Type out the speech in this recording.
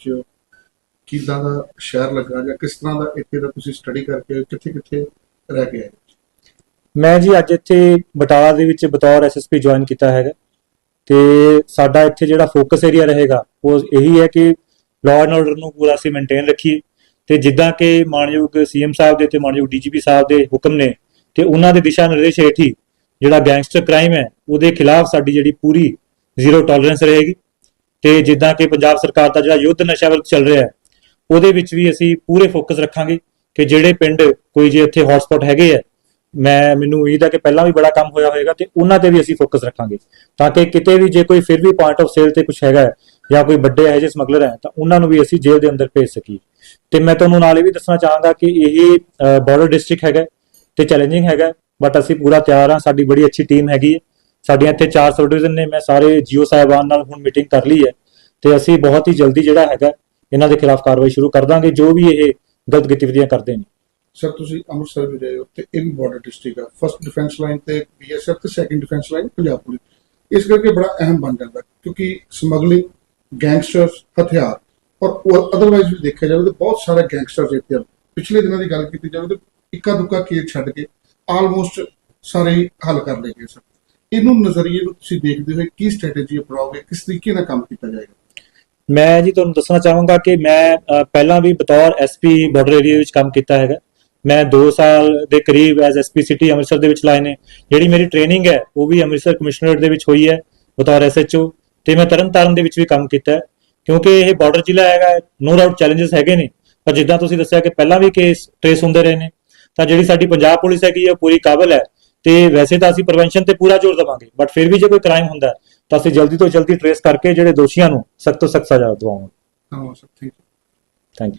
ਪਹੁੰਚੇ ਹੋ? ਕਿੱਦਾਂ ਦਾ ਸ਼ਹਿਰ ਲੱਗਾ ਜਾਂ ਕਿਸ ਤਰ੍ਹਾਂ ਦਾ ਇੱਥੇ ਦਾ ਤੁਸੀਂ ਸਟੱਡੀ ਕਰਕੇ ਕਿੱਥੇ ਕਿੱਥੇ ਰਹਿ ਕੇ ਆਏ? ਮੈਂ ਜੀ ਅੱਜ ਇੱਥੇ ਬਟਾਲਾ ਦੇ ਵਿੱਚ ਬਤੌਰ ਐਸਐਸਪੀ ਜੁਆਇਨ ਕੀਤਾ ਹੈਗਾ ਤੇ ਸਾਡਾ ਇੱਥੇ ਜਿਹੜਾ ਫੋਕਸ ਏਰੀਆ ਰਹੇਗਾ, ਉਹ ਇਹੀ ਹੈ ਕਿ ਲਾਅ ਐਂਡ ਆਰਡਰ ਨੂੰ ਪੂਰਾ ਅਸੀਂ ਮੇਨਟੇਨ ਰੱਖੀਏ ਤੇ ਜਿੱਦਾਂ ਕਿ ਮਾਨਯੋਗ ਸੀਐਮ ਸਾਹਿਬ ਦੇ ਤੇ ਮਾਨਯੋਗ ਡੀਜੀਪੀ ਸਾਹਿਬ ਦੇ ਹੁਕਮ ਨੇ ਤੇ ਉਹਨਾਂ ਦੇ ਦਿਸ਼ਾ ਨਿਰਦੇਸ਼ ਹੇਠ ਹੀ ਜਿਹੜਾ ਗੈਂਗਸਟਰ ਕ੍ਰਾਈਮ ਹੈ, ਉਹਦੇ ਖਿਲਾਫ ਸਾਡੀ ਜਿਹੜੀ ਪੂਰੀ ਜ਼ੀਰੋ ਟੋਲਰੈਂਸ ਰਹੇਗੀ। ਤੇ ਜਿੱਦਾਂ ਕਿ ਪੰਜਾਬ ਸਰਕਾਰ ਦਾ ਜਿਹੜਾ ਯੁੱਧ ਨਸ਼ਾ ਵਿਰੁੱਧ ਚੱਲ ਰਿਹਾ ਹੈ, ਉਹਦੇ ਵਿੱਚ ਵੀ ਅਸੀਂ ਪੂਰੇ ਫੋਕਸ ਰੱਖਾਂਗੇ ਕਿ ਜਿਹੜੇ ਪਿੰਡ ਕੋਈ ਜੇ ਇੱਥੇ ਹੌਟਸਪੌਟ ਹੈਗੇ ਆ, ਮੈਂ, ਮੈਨੂੰ ਉਮੀਦ ਹੈ ਕਿ ਪਹਿਲਾਂ ਵੀ ਬੜਾ ਕੰਮ ਹੋਇਆ ਹੋਵੇਗਾ ਤੇ ਉਹਨਾਂ ਤੇ ਵੀ ਅਸੀਂ ਫੋਕਸ ਰੱਖਾਂਗੇ ਤਾਂ ਕਿ ਕਿਤੇ ਵੀ ਜੇ ਕੋਈ ਫਿਰ ਵੀ ਪੁਆਇੰਟ ਆਫ ਸੇਲ ਤੇ ਕੁਝ ਹੈਗਾ ਜਾਂ ਕੋਈ ਵੱਡੇ ਇਹੋ ਜਿਹੇ ਸਮਗਲਰ ਹੈ ਤਾਂ ਉਹਨਾਂ ਨੂੰ ਵੀ ਅਸੀਂ ਜੇਲ੍ਹ ਦੇ ਅੰਦਰ ਭੇਜ ਸਕੀਏ। ਤੇ ਮੈਂ ਤੁਹਾਨੂੰ ਨਾਲ ਇਹ ਵੀ ਦੱਸਣਾ ਚਾਹਾਂਗਾ ਕਿ ਇਹ ਬਾਰਡਰ ਡਿਸਟ੍ਰਿਕਟ ਹੈਗਾ ਤੇ ਚੈਲੰਜਿੰਗ ਹੈਗਾ ਬਟ ਅਸੀਂ ਪੂਰਾ ਤਿਆਰ ਹਾਂ, ਸਾਡੀ ਬੜੀ ਅੱਛੀ ਟੀਮ ਹੈਗੀ ਹੈ। ਸਾਡੀਆਂ ਇੱਥੇ ਚਾਰ ਸਬ ਡਿਵੀਜ਼ਨ ਨੇ, ਮੈਂ ਸਾਰੇ ਜੀਓ ਸਾਹਿਬਾਨ ਨਾਲ ਹੁਣ ਮੀਟਿੰਗ ਕਰ ਲਈ ਹੈ ਤੇ ਅਸੀਂ ਬਹੁਤ ਹੀ ਜਲਦੀ ਜਿਹੜਾ ਹੈਗਾ, ਇਹਨਾਂ ਦੇ ਖਿਲਾਫ ਕਾਰਵਾਈ ਸ਼ੁਰੂ ਕਰ ਦਾਂਗੇ, ਜੋ ਵੀ ਇਹ ਗਲਤ ਗਤੀਵਿਧੀਆਂ ਕਰਦੇ ਨੇ। ਸਰ, ਤੁਸੀਂ ਅੰਮ੍ਰਿਤਸਰ ਵੀ ਰਹੇ ਹੋ ਤੇ ਇਹ ਵੀ ਬਾਰਡਰ ਡਿਸਟ੍ਰਿਕਟ ਆ। ਫਰਸਟ ਡਿਫੈਂਸ ਲਾਈਨ ਤੇ ਬੀਐਸਐਫ ਤੇ second defence line Punjab police. ਇਸ ਕਰਕੇ ਬੜਾ ਅਹਿਮ ਬਣ ਜਾਂਦਾ, ਕਿਉਂਕਿ ਸਮਗਲਿੰਗ, ਗੈਂਗਸਟਰਸ, ਹਥਿਆਰ ਔਰ ਅਦਰਵਾਈਜ਼ ਵੀ ਦੇਖਿਆ ਜਾਵੇ ਤਾਂ ਬਹੁਤ ਸਾਰੇ ਗੈਂਗਸਟਰਸ ਇੱਥੇ ਹਨ। ਪਿਛਲੇ ਦਿਨਾਂ ਦੀ ਗੱਲ ਕੀਤੀ ਜਾਵੇ ਤਾਂ ਇੱਕਾ ਦੁੱਕਾ ਕੇਸ ਛੱਡ ਕੇ ਆਲਮੋਸਟ ਸਾਰੇ ਹੱਲ ਕਰ ਲਏ ਗਏ ਸਰ ਇਹਨੂੰ ਨਜ਼ਰੀਏ ਨੂੰ ਤੁਸੀਂ ਦੇਖਦੇ ਹੋਏ ਕੀ ਸਟ੍ਰੈਟਜੀ ਅਪਣਾਓਗੇ? ਕਿਸ ਤਰੀਕੇ ਨਾਲ ਕੰਮ ਕੀਤਾ ਜਾਏਗਾ? ਮੈਂ ਜੀ ਤੁਹਾਨੂੰ ਦੱਸਣਾ ਚਾਹਾਂਗਾ ਕਿ ਮੈਂ ਪਹਿਲਾਂ ਵੀ ਬਤੌਰ ਐਸਪੀ ਬਾਰਡਰ ਏਰੀਆ ਵਿੱਚ ਕੰਮ ਕੀਤਾ ਹੈਗਾ। ਮੈਂ 2 ਸਾਲ ਦੇ ਕਰੀਬ ਐਜ਼ ਐਸਪੀ ਸਿਟੀ ਅੰਮ੍ਰਿਤਸਰ ਦੇ ਵਿੱਚ ਲਾਏ ਨੇ। ਜਿਹੜੀ ਮੇਰੀ ਟ੍ਰੇਨਿੰਗ ਹੈ, ਉਹ ਵੀ ਅੰਮ੍ਰਿਤਸਰ ਕਮਿਸ਼ਨਰੇਟ ਦੇ ਵਿੱਚ ਹੋਈ ਹੈ, ਬਤੌਰ ਐਸਐਚਓ ਤੇ ਮੈਂ ਤਰਨਤਾਰਨ ਦੇ ਵਿੱਚ ਵੀ ਕੰਮ ਕੀਤਾ ਹੈ। ਕਿਉਂਕਿ ਇਹ ਬਾਰਡਰ ਜ਼ਿਲ੍ਹਾ ਹੈਗਾ ਨੋ ਡਾਊਟ ਚੈਲੰਜਸ ਹੈਗੇ ਨੇ। ਪਰ ਜਿੱਦਾਂ ਤੁਸੀਂ ਦੱਸਿਆ ਕਿ ਪਹਿਲਾਂ ਵੀ ਕੇਸ ਟ੍ਰੇਸ ਹੁੰਦੇ ਰਹੇ ਨੇ, ਤਾਂ ਜਿਹੜੀ ਸਾਡੀ ਪੰਜਾਬ ਪੁਲਿਸ ਹੈਗੀ ਹੈ ਉਹ ਪੂਰੀ ਕਾਬਲ ਹੈ। ਤੇ ਵੈਸੇ ਤਾਂ ਅਸੀਂ ਪ੍ਰੀਵੈਂਸ਼ਨ ਤੇ ਪੂਰਾ ਜ਼ੋਰ ਦੇਵਾਂਗੇ ਬਟ ਫਿਰ ਵੀ ਜੇ ਕੋਈ ਕ੍ਰਾਈਮ ਹੁੰਦਾ ਹੈ, ਤਾਂ ਅਸੀਂ ਜਲਦੀ ਤੋਂ ਜਲਦੀ ਟ੍ਰੇਸ ਕਰਕੇ ਜਿਹੜੇ ਦੋਸ਼ੀਆਂ ਨੂੰ ਸਖਤ ਤੋਂ ਸਖਤ ਸਜ਼ਾ ਦਿਵਾਵਾਂਗੇ। ਧੰਨਵਾਦ sir thank you thank you